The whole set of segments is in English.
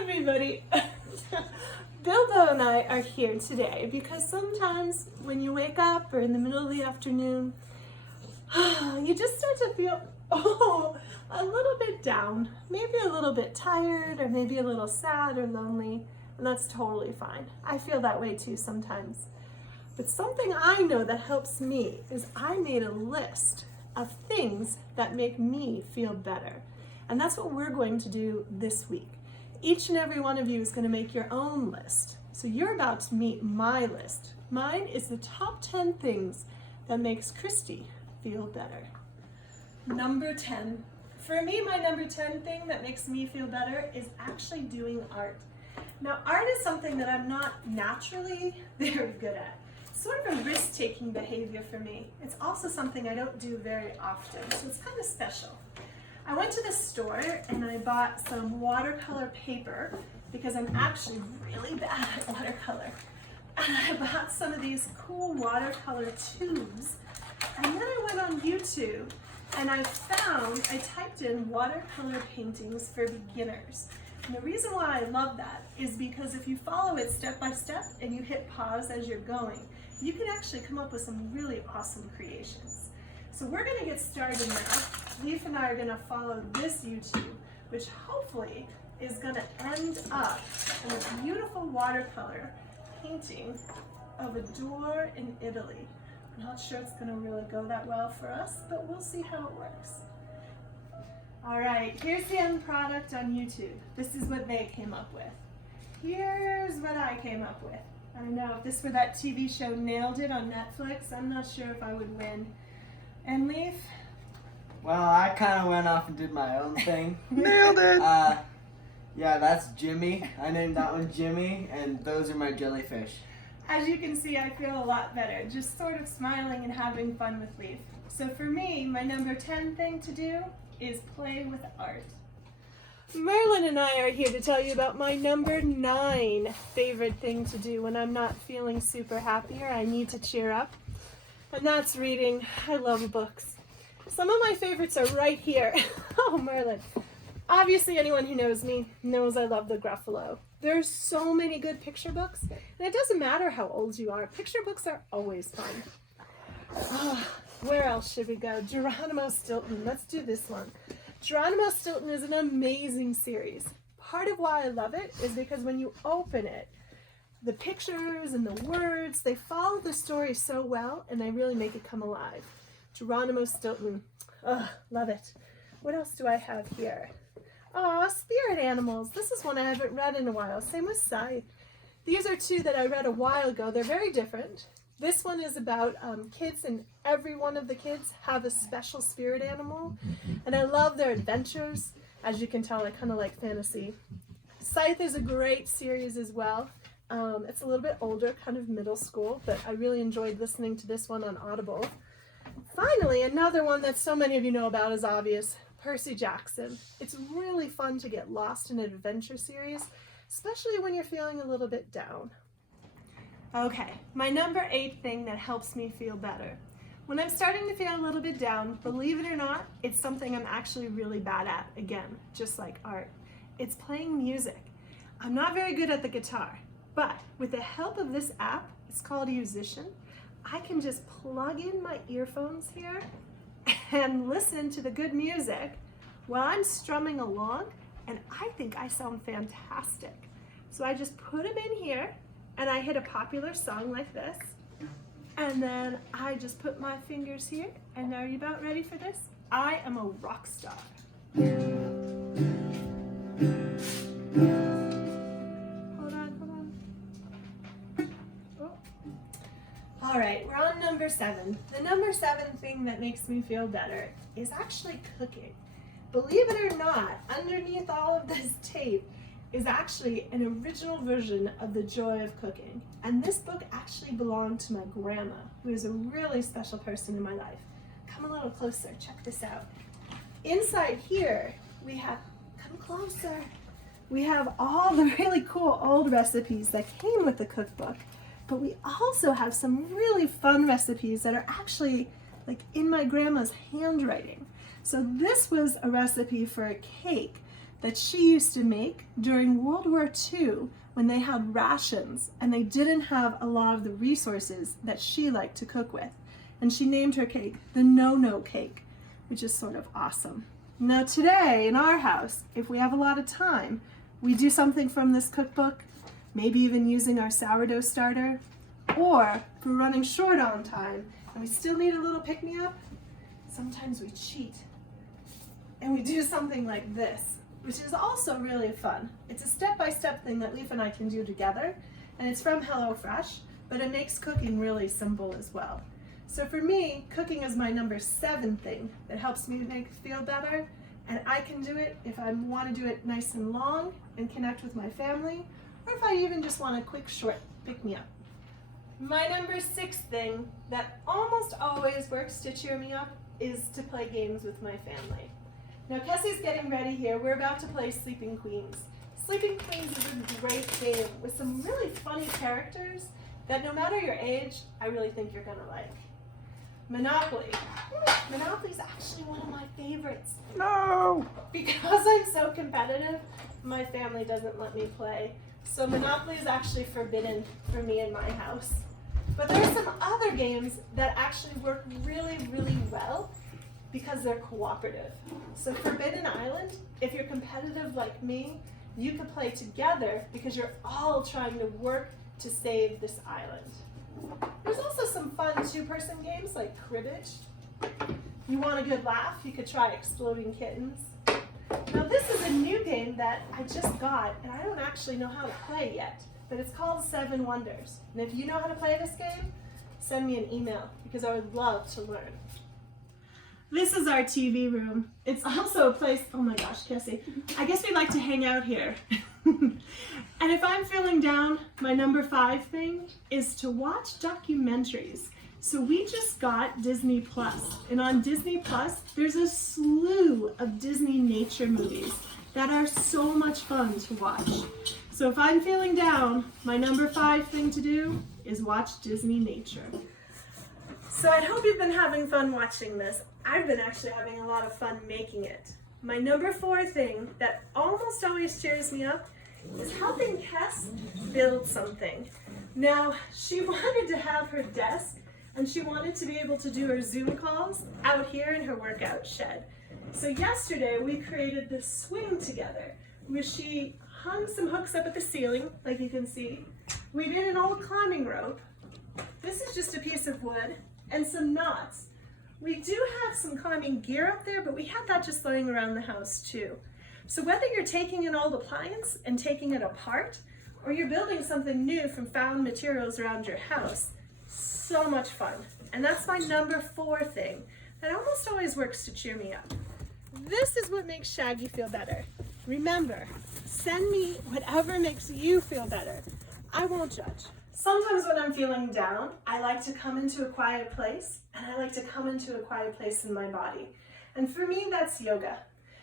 everybody. Bilbo and I are here today because sometimes when you wake up or in the middle of the afternoon, you just start to feel a little bit down, maybe a little bit tired, or maybe a little sad or lonely, and that's totally fine. I feel that way too sometimes. But something I know that helps me is I made a list of things that make me feel better. And that's what we're going to do this week. Each and every one of you is going to make your own list. So you're about to meet my list. Mine is the top 10 things that makes Christy feel better. Number 10. For me, my number 10 thing that makes me feel better is actually doing art. Now, art is something that I'm not naturally very good at. It's sort of a risk-taking behavior for me. It's also something I don't do very often, so it's kind of special. I went to the store and I bought some watercolor paper because I'm actually really bad at watercolor. And I bought some of these cool watercolor tubes. And then I went on YouTube and I typed in watercolor paintings for beginners. And the reason why I love that is because if you follow it step by step and you hit pause as you're going, you can actually come up with some really awesome creations. So we're going to get started now. Leaf and I are going to follow this YouTube, which hopefully is going to end up in a beautiful watercolor painting of a door in Italy. I'm not sure it's going to really go that well for us, but we'll see how it works. All right, here's the end product on YouTube. This is what they came up with. Here's what I came up with. I don't know if this were that TV show Nailed It on Netflix. I'm not sure if I would win. And Leaf? Well, I kind of went off and did my own thing. Nailed it! Yeah, that's Jimmy. I named that one Jimmy, and those are my jellyfish. As you can see, I feel a lot better, just sort of smiling and having fun with Leaf. So for me, my number 10 thing to do is play with art. Merlin and I are here to tell you about my number 9 favorite thing to do when I'm not feeling super happy or I need to cheer up. And that's reading. I love books. Some of my favorites are right here. Oh, Merlin. Obviously, anyone who knows me knows I love the Gruffalo. There's so many good picture books, and it doesn't matter how old you are. Picture books are always fun. Where else should we go? Geronimo Stilton. Let's do this one. Geronimo Stilton is an amazing series. Part of why I love it is because when you open it, the pictures and the words, they follow the story so well, and they really make it come alive. Geronimo Stilton. Love it. What else do I have here? Spirit animals. This is one I haven't read in a while. Same with Scythe. These are two that I read a while ago. They're very different. This one is about kids, and every one of the kids have a special spirit animal. And I love their adventures. As you can tell, I kind of like fantasy. Scythe is a great series as well. It's a little bit older, kind of middle school, but I really enjoyed listening to this one on Audible. Finally, another one that so many of you know about is obvious, Percy Jackson. It's really fun to get lost in an adventure series, especially when you're feeling a little bit down. Okay, my number 8 thing that helps me feel better. When I'm starting to feel a little bit down, believe it or not, it's something I'm actually really bad at, again, just like art. It's playing music. I'm not very good at the guitar, but with the help of this app, it's called Musician, I can just plug in my earphones here and listen to the good music while I'm strumming along, and I think I sound fantastic. So I just put them in here, and I hit a popular song like this, and then I just put my fingers here, and are you about ready for this? I am a rock star. All right, we're on number 7. The number 7 thing that makes me feel better is actually cooking. Believe it or not, underneath all of this tape is actually an original version of The Joy of Cooking. And this book actually belonged to my grandma, who is a really special person in my life. Come a little closer, check this out. Inside here, we have, come closer, we have all the really cool old recipes that came with the cookbook. But we also have some really fun recipes that are actually like in my grandma's handwriting. So this was a recipe for a cake that she used to make during World War II when they had rations and they didn't have a lot of the resources that she liked to cook with. And she named her cake the No-No cake, which is sort of awesome. Now today in our house, if we have a lot of time, we do something from this cookbook, maybe even using our sourdough starter, or if we're running short on time and we still need a little pick-me-up, sometimes we cheat and we do something like this, which is also really fun. It's a step-by-step thing that Leaf and I can do together, and it's from HelloFresh, but it makes cooking really simple as well. So for me, cooking is my number 7 thing that helps me make feel better, and I can do it if I want to do it nice and long and connect with my family, or if I even just want a quick, short pick-me-up. My number 6 thing that almost always works to cheer me up is to play games with my family. Now Kessie's getting ready here. We're about to play Sleeping Queens. Sleeping Queens is a great game with some really funny characters that no matter your age, I really think you're gonna like. Monopoly. Monopoly is actually one of my favorites. No! Because I'm so competitive, my family doesn't let me play. So Monopoly is actually forbidden for me in my house. But there are some other games that actually work really, really well because they're cooperative. So Forbidden Island, if you're competitive like me, you could play together because you're all trying to work to save this island. There's also some fun 2-person games like cribbage. You want a good laugh, you could try Exploding Kittens. Now this is a new game that I just got and I don't actually know how to play yet, but it's called 7 Wonders. And if you know how to play this game, send me an email because I would love to learn. This is our TV room. It's also a place, oh my gosh, Kessie, I guess we like to hang out here. And if I'm feeling down, my number 5 thing is to watch documentaries. So we just got Disney Plus, and on Disney Plus, there's a slew of Disney nature movies that are so much fun to watch. So if I'm feeling down, my number 5 thing to do is watch Disney nature. So I hope you've been having fun watching this. I've been actually having a lot of fun making it. My number 4 thing that almost always cheers me up is helping Kess build something. Now, she wanted to have her desk and she wanted to be able to do her Zoom calls out here in her workout shed. So yesterday we created this swing together where she hung some hooks up at the ceiling, like you can see. We did an old climbing rope. This is just a piece of wood and some knots. We do have some climbing gear up there, but we had that just laying around the house too. So whether you're taking an old appliance and taking it apart, or you're building something new from found materials around your house, so much fun. And that's my number 4 thing that almost always works to cheer me up. This is what makes Shaggy feel better. Remember, send me whatever makes you feel better. I won't judge. Sometimes when I'm feeling down, I like to come into a quiet place, and I like to come into a quiet place in my body. And for me, that's yoga.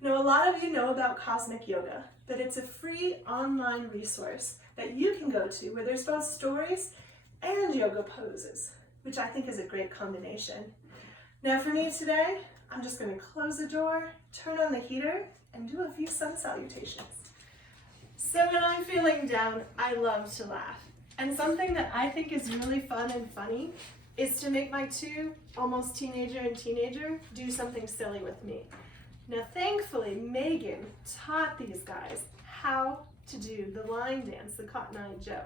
Now, a lot of you know about Cosmic Yoga, but it's a free online resource that you can go to where there's both stories and yoga poses, which I think is a great combination. Now for me today, I'm just going to close the door, turn on the heater, and do a few sun salutations. So when I'm feeling down, I love to laugh. And something that I think is really fun and funny is to make my 2 almost teenager do something silly with me. Now thankfully, Megan taught these guys how to do the line dance, the Cotton Eye Joe.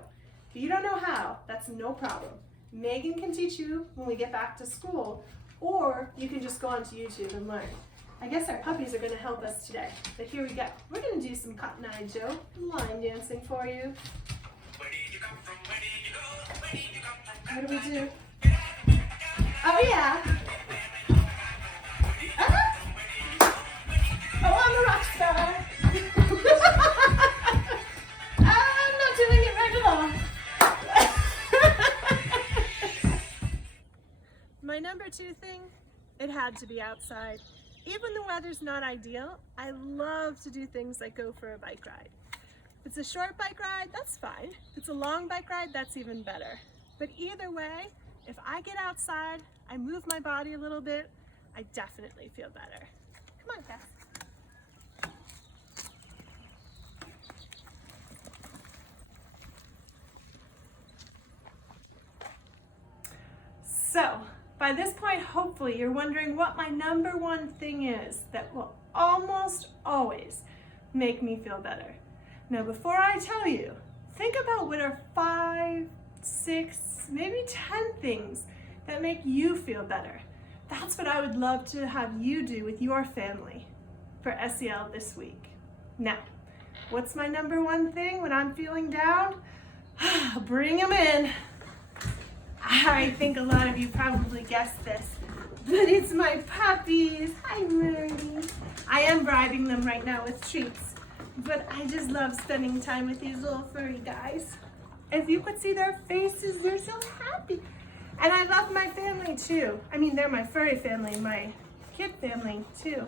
If you don't know how, that's no problem. Megan can teach you when we get back to school, or you can just go onto YouTube and learn. I guess our puppies are going to help us today, but here we go. We're going to do some Cotton Eye Joe line dancing for you. Where did you come from? Where did you go? Where did you come from? What do we do? Oh yeah! Oh, I'm a rock star! I'm not doing it right at all. My number 2 thing, it had to be outside. Even the weather's not ideal, I love to do things like go for a bike ride. If it's a short bike ride, that's fine. If it's a long bike ride, that's even better. But either way, if I get outside, I move my body a little bit, I definitely feel better. Come on, Cass. So, by this point, hopefully you're wondering what my number one thing is that will almost always make me feel better. Now, before I tell you, think about what are 5, 6, maybe 10 things that make you feel better. That's what I would love to have you do with your family for SEL this week. Now, what's my number one thing when I'm feeling down? Bring them in. I think a lot of you probably guessed this, but it's my puppies. Hi, Murdy. I am bribing them right now with treats, but I just love spending time with these little furry guys. If you could see their faces, they're so happy. And I love my family too. I mean, they're my furry family, my kid family too.